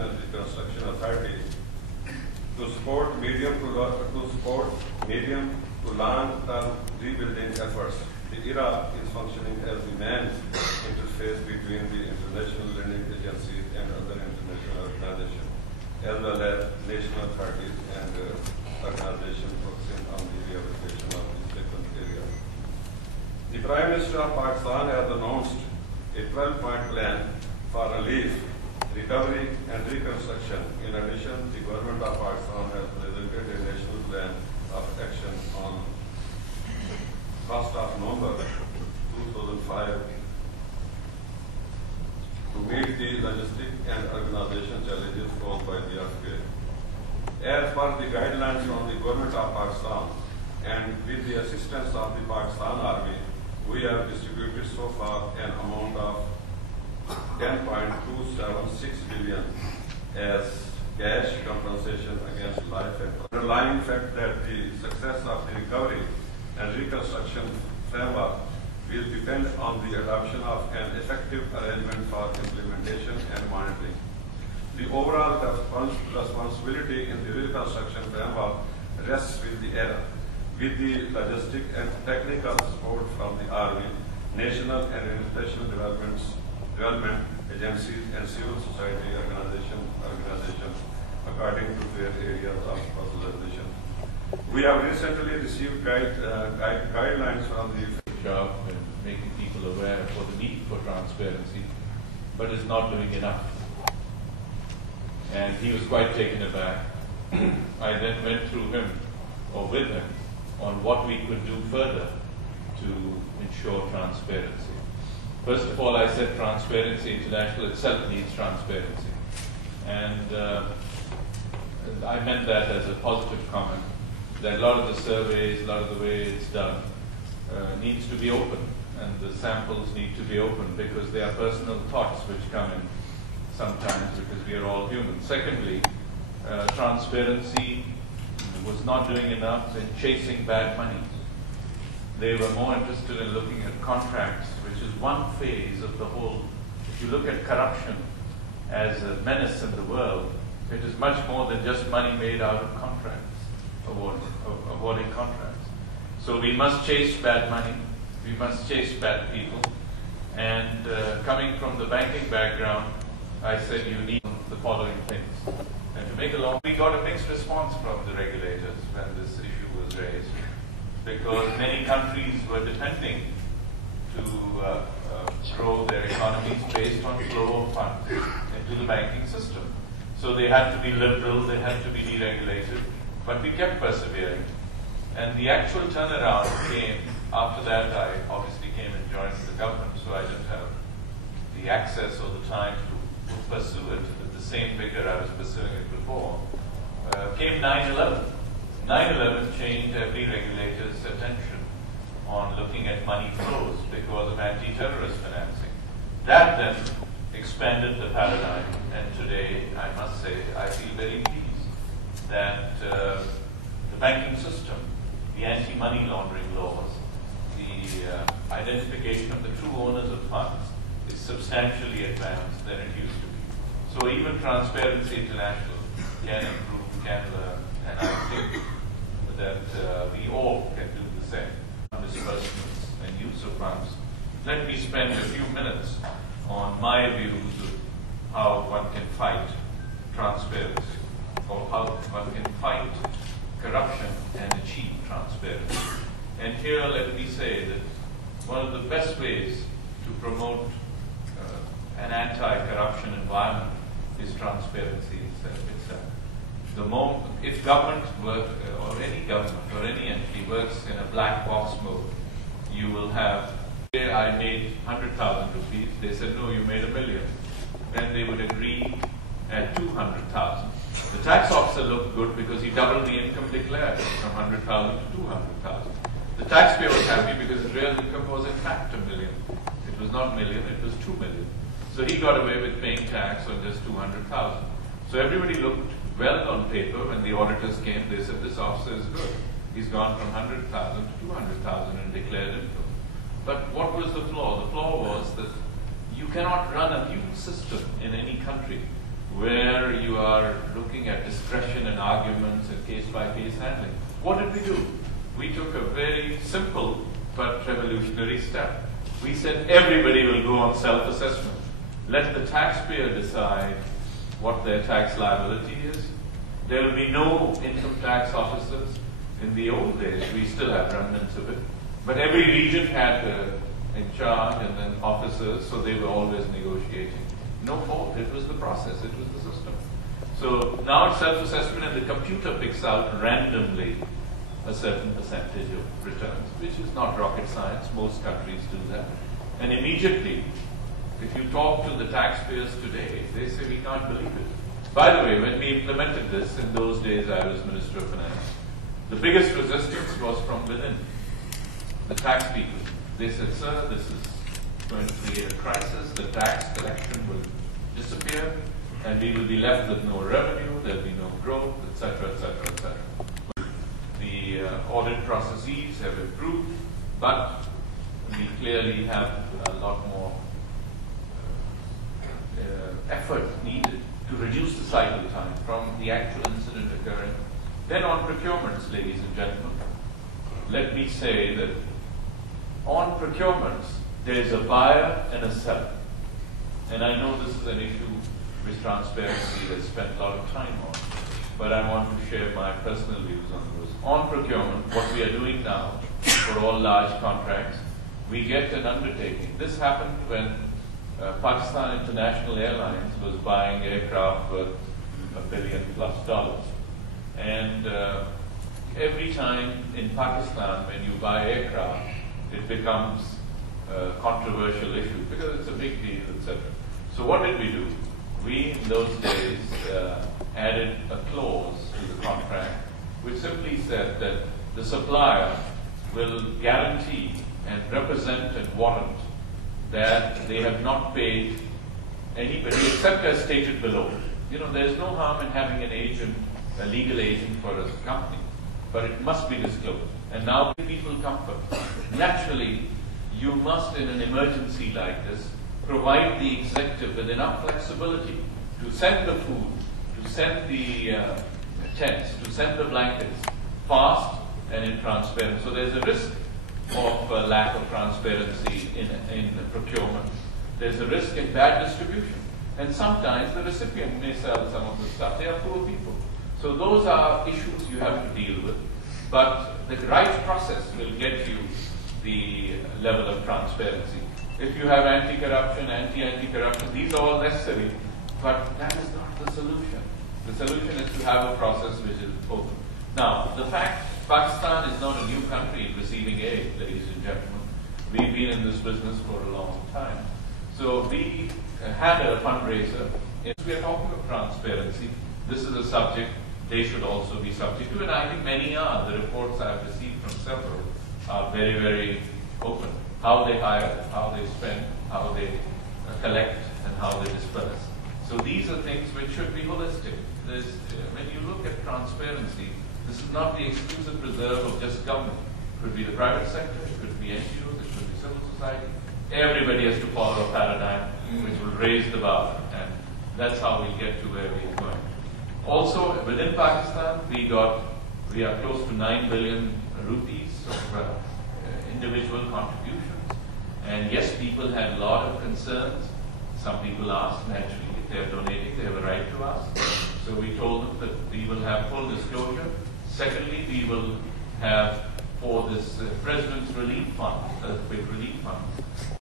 and Reconstruction Authority to support medium to long-term rebuilding efforts. The IRA is functioning as the main interface between the international lending agencies and other international organizations, as well as national authorities and organizations focusing on the rehabilitation of these different areas. The Prime Minister of Pakistan has announced a 12-point plan for relief, recovery and reconstruction. In addition, the government of Pakistan has presented a national plan of action on 1st of November 2005 to meet the logistic and organization challenges posed by the earthquake. As per the guidelines from the government of Pakistan and with the assistance of the Pakistan Army, we have distributed so far an amount of 10.276 billion as cash compensation against life and property. Underlying fact that the success of the recovery and reconstruction framework will depend on the adoption of an effective arrangement for implementation and monitoring. The overall responsibility in the reconstruction framework rests with the ERA, with the logistic and technical support from the Army, national and international development agencies and civil society organizations according to their areas of specialization. We have recently received guidelines from the job in making people aware of the need for transparency, but is not doing enough. And he was quite taken aback. I then went through him, or with him, on what we could do further to ensure transparency. First of all, I said Transparency International itself needs transparency. And I meant that as a positive comment, that a lot of the surveys, a lot of the way it's done, needs to be open, and the samples need to be open because they are personal thoughts which come in sometimes because we are all human. Secondly, transparency was not doing enough in chasing bad money. They were more interested in looking at contracts, which is one phase of the whole. If you look at corruption as a menace in the world, it is much more than just money made out of contracts, awarding contracts. So we must chase bad money, we must chase bad people, and coming from the banking background, I said you need the following things. And to make a long, we got a mixed response from the regulators when this issue was raised, because many countries were depending to grow their economies based on flow of funds into the banking system. So they had to be liberal, they had to be deregulated, but we kept persevering. And the actual turnaround came after that. I obviously came and joined the government, so I didn't have the access or the time to pursue it with the same vigor I was pursuing it before. Came 9/11. 9/11 changed every regulator's attention on looking at money flows because of anti-terrorist financing. That then expanded the paradigm, and today, I must say, I feel very pleased that the banking system, the anti-money laundering laws, the identification of the true owners of funds is substantially advanced than it used to be. So even Transparency International can improve, can learn, and I think that we all can do the same on disbursements and use of funds. Let me spend a few minutes on my views of how one can fight transparency, or how one can fight corruption and achieve transparency. And here let me say that one of the best ways to promote an anti-corruption environment is transparency itself. If government work, or any government or any entity works in a black box mode, you will have, I made 100,000 rupees, they said, no, you made $1 million. Then they would agree at 200,000. The tax officer looked good because he doubled the income declared from 100,000 to 200,000. The taxpayer was happy because his real income was in fact $1 million. It was not $1 million, it was $2 million. So he got away with paying tax on just 200,000. So everybody looked well on paper. When the auditors came, they said this officer is good. He's gone from 100,000 to 200,000 in declared income. But what was the flaw? The flaw was that you cannot run a huge system in any country where you are looking at discretion and arguments and case-by-case handling. What did we do? We took a very simple but revolutionary step. We said everybody will go on self-assessment. Let the taxpayer decide what their tax liability is. There will be no income tax officers. In the old days, we still have remnants of it. But every region had in charge and then officers, so they were always negotiating. No fault, it was the process, it was the system. So now it's self-assessment and the computer picks out randomly a certain percentage of returns, which is not rocket science. Most countries do that. And immediately, if you talk to the taxpayers today, they say, we can't believe it. By the way, when we implemented this, in those days I was Minister of Finance, the biggest resistance was from within, the tax people. They said, sir, this is going to create a crisis, the tax collection will disappear, and we will be left with no revenue, there will be no growth, etc., etc., etc. The audit processes have improved, but we clearly have a lot more effort needed to reduce the cycle time from the actual incident occurring. Then on procurements, ladies and gentlemen, let me say that on procurements, there is a buyer and a seller. And I know this is an issue which Transparency has spent a lot of time on, but I want to share my personal views on those. On procurement, what we are doing now for all large contracts, we get an undertaking. This happened when Pakistan International Airlines was buying aircraft worth $1 billion+. And every time in Pakistan when you buy aircraft, it becomes a controversial issue because it's a big deal, etc. So what did we do? We, in those days, added a clause to the contract which simply said that the supplier will guarantee and represent and warrant that they have not paid anybody except as stated below. You know, there's no harm in having an agent, a legal agent for a company, but it must be disclosed. And now people comfort. Naturally, you must, in an emergency like this, provide the executive with enough flexibility to send the food, to send the tents, to send the blankets fast and in transparency. So there's a risk of lack of transparency in procurement. There's a risk in bad distribution. And sometimes the recipient may sell some of the stuff. They are poor people. So those are issues you have to deal with. But the right process will get you the level of transparency. If you have anti-corruption, anti-corruption, these are all necessary, but that is not the solution. The solution is to have a process which is open. Now, the fact Pakistan is not a new country in receiving aid, ladies and gentlemen. We've been in this business for a long time. So we had a fundraiser. We are talking of transparency. This is a subject they should also be subject to, and I think many are. The reports I've received from several are very, very open. How they hire, how they spend, how they collect, and how they disperse. So these are things which should be holistic. When you look at transparency, this is not the exclusive reserve of just government. It could be the private sector, it could be NGOs, it could be civil society. Everybody has to follow a paradigm which will raise the bar, and that's how we get to where we are going. Also, within Pakistan, we are close to 9 billion rupees of individual contributions. And yes, people had a lot of concerns. Some people asked, naturally, if they are donating, they have a right to ask. So we told them that we will have full disclosure. Secondly, we will have, for this President's Relief Fund, Earthquake Relief Fund,